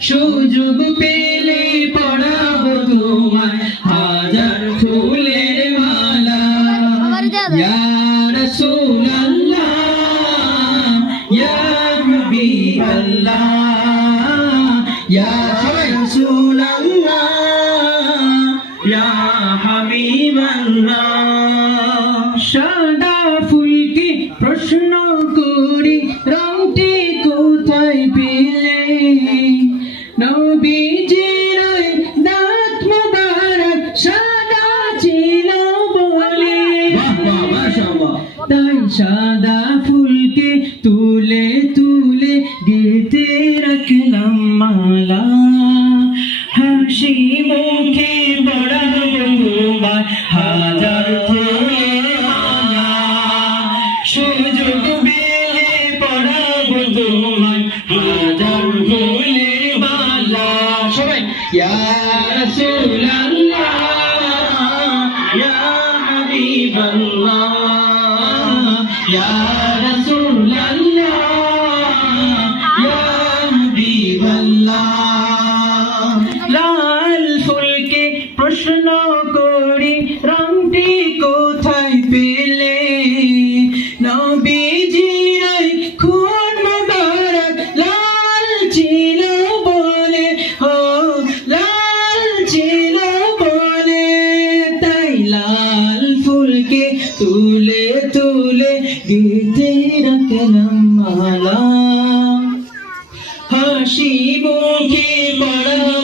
সুযোগ পেলে পড়াবো তোমায়। হাজার ফুলের মালা। ইয়া রাসূলুল্লাহ ইয়া হাবিবাল্লাহ ইয়া রাসূলুল্লাহ ইয়া হাবিবাল্লাহ সাদা ফুলকে প্রশ্ন তাই সাদা ফুলকে তুলে তুলে গেতে রাখলাম মালা। হাসি মুখে বড়াবো তোমার হাজার ফুলের মালা। সুযোগ পেলে পড়াবো তোমার হাজার ফুলের মালা। সবাই, ইয়া রাসূলুল্লাহ, ইয়া হাবিবাল্লাহ। প্রশ্ন তোমাকে তুলে তুলে গেতে রাখলাম মালা হাসি মুখে পড়া